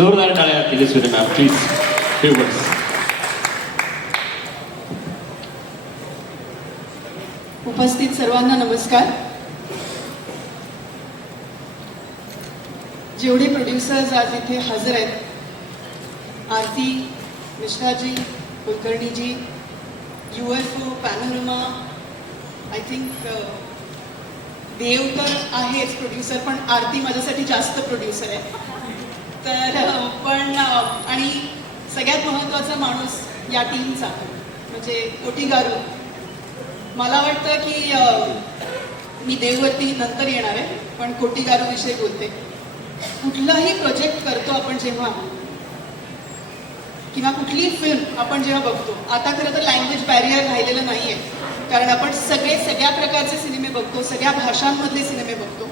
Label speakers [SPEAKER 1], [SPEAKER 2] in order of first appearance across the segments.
[SPEAKER 1] जोरदार टाळ्या तेजस्वी ma'am. Please favours
[SPEAKER 2] उपस्थित सर्वांना नमस्कार. जेवढे प्रोड्युसर्स आज इथे हजर आहेत आरती मिश्राजी कुलकर्णीजी U F O panorama I think Dev तर आहेच प्रोड्युसर पण आरती माझ्यासाठी जास्त प्रोड्युसर आहे. तर पण आणि सगळ्यात महत्त्वाचा माणूस या टीमचा म्हणजे कोटीगारू मला वाटतं की मी देववरती नंतर येणार आहे पण कोटीगारूविषयी बोलते. कुठलाही प्रोजेक्ट करतो आपण जेव्हा किंवा कुठलीही फिल्म आपण जेव्हा बघतो आता खरं तर लँग्वेज बॅरियर राहिलेलं नाही आहे कारण आपण सगळे सगळ्या प्रकारचे सिनेमे बघतो सगळ्या भाषांमधले सिनेमे बघतो.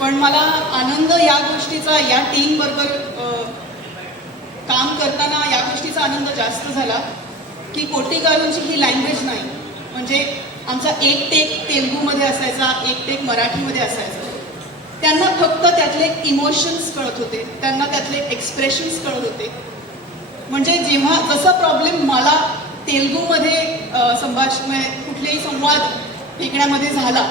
[SPEAKER 2] पण मला आनंद या गोष्टीचा या टीम बरोबर काम करताना या गोष्टीचा आनंद जास्त झाला की कोटीगारूंची ही लँग्वेज नाही. म्हणजे आमचा एक टेक तेलुगूमध्ये असायचा एक टेक मराठीमध्ये असायचा. त्यांना फक्त त्यातले इमोशन्स कळत होते त्यांना त्यातले एक्सप्रेशन्स कळत होते. म्हणजे जेव्हा जसा प्रॉब्लेम मला तेलुगूमध्ये अ, संभाष कुठलेही संवाद फेकण्यामध्ये झाला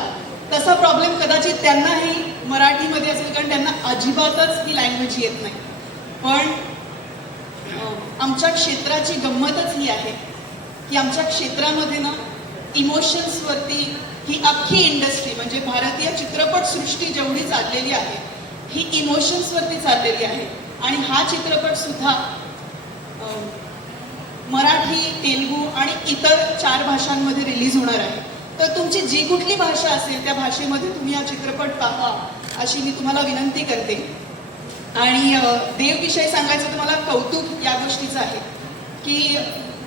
[SPEAKER 2] तसा प्रॉब्लेम कदाचित त्यांनाही मराठीमध्ये असेल कारण त्यांना अजिबातच ही लँग्वेज येत नाही. पण आमच्या क्षेत्राची गंमतच ही आहे की आमच्या क्षेत्रामध्ये ना इमोशन्सवरती ही अख्खी इंडस्ट्री म्हणजे भारतीय चित्रपटसृष्टी जेवढी चाललेली आहे ही इमोशन्सवरती चाललेली आहे. आणि हा चित्रपटसुद्धा मराठी तेलुगू आणि इतर चार भाषांमध्ये रिलीज होणार आहे. तर तुमची जी कुठली भाषा असेल त्या भाषेमध्ये तुम्ही हा चित्रपट पाहा. अशी मी तुम्हाला विनंती करते. आणि देवविषयी सांगायचं तुम्हाला कौतुक या गोष्टीचं आहे की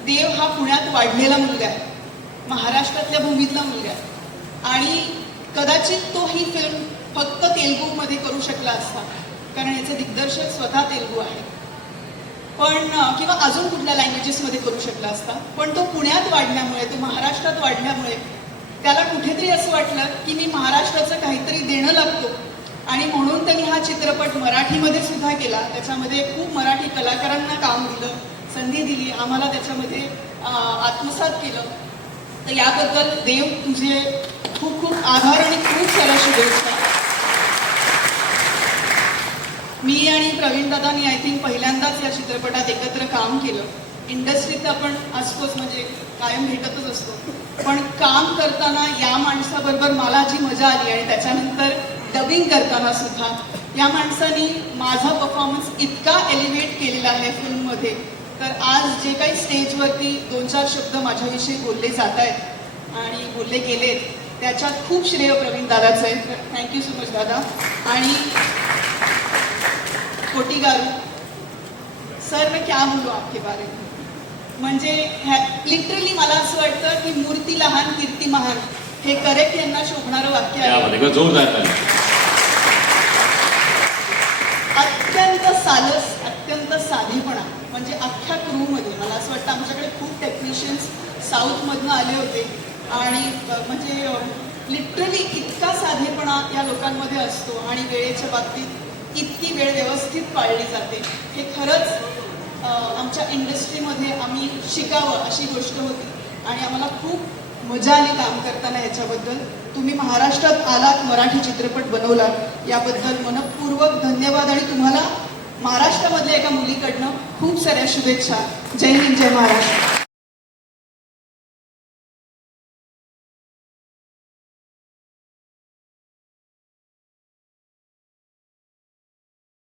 [SPEAKER 2] देव हा पुण्यात वाढलेला मुलगा आहे. महाराष्ट्रातल्या भूमीतला मुलगा आहे. आणि कदाचित तो ही फिल्म फक्त तेलुगूमध्ये करू शकला असता कारण याचे दिग्दर्शक स्वतः तेलुगू आहे. पण किंवा अजून कुठल्या लँग्वेजेसमध्ये करू शकला असता पण तो पुण्यात वाढल्यामुळे तो महाराष्ट्रात वाढल्यामुळे त्याला कुठेतरी असं वाटलं की मी महाराष्ट्राचं काहीतरी देणं लागतो. आणि म्हणून त्यांनी हा चित्रपट मराठीमध्ये सुद्धा केला. त्याच्यामध्ये खूप मराठी कलाकारांना काम दिलं संधी दिली आम्हाला त्याच्यामध्ये आत्मसात केलं. तर याबद्दल देव तुझे खूप खूप आभार आणि खूप साऱ्या शुभेच्छा. मी आणि प्रवीण दादानी आय थिंक पहिल्यांदाच या चित्रपटात एकत्र काम केलं. इंडस्ट्रीत आपण असतोच म्हणजे कायम भेटतच असतो. पण काम करताना या माणसाबरोबर मला जी मजा आली आणि त्याच्यानंतर डबिंग करताना सुद्धा या माणसाने माझा परफॉर्मन्स इतका एलिव्हेट केलेला आहे फिल्ममध्ये तर आज जे काही स्टेजवरती दोन चार शब्द माझ्याविषयी बोलले जात आहेत आणि बोलले गेलेत त्याच्यात खूप श्रेय प्रवीण दादाचं आहे. थँक्यू सो मच दादा. आणि कोटी गारू सर मी क्या बोलू आपके बारे म्हणजे म्हणजे लिटरली मला असं वाटतं की मूर्ती लहान कीर्ती महान हे करेक्ट यांना शोभणारं वाक्य आहे.
[SPEAKER 1] जोरदार
[SPEAKER 2] अत्यंत सालस अत्यंत साधेपणा म्हणजे अख्ख्या क्रूमध्ये मला असं वाटतं आमच्याकडे खूप टेक्निशियन्स साऊथमधनं आले होते. आणि म्हणजे लिटरली इतका साधेपणा या लोकांमध्ये असतो आणि वेळेच्या बाबतीत इतकी वेळ व्यवस्थित पाळली जाते. हे खरंच आमच्या इंडस्ट्रीमध्ये आम्ही शिकावं अशी गोष्ट होती. आणि आम्हाला खूप मजा आली काम करताना याच्याबद्दल तुम्ही महाराष्ट्रात आलात मराठी चित्रपट बनवला याबद्दल मनपूर्वक धन्यवाद आणि तुम्हाला महाराष्ट्रामधल्या एका मुलीकडनं खूप साऱ्या शुभेच्छा. जय हिंद जय महाराष्ट्र.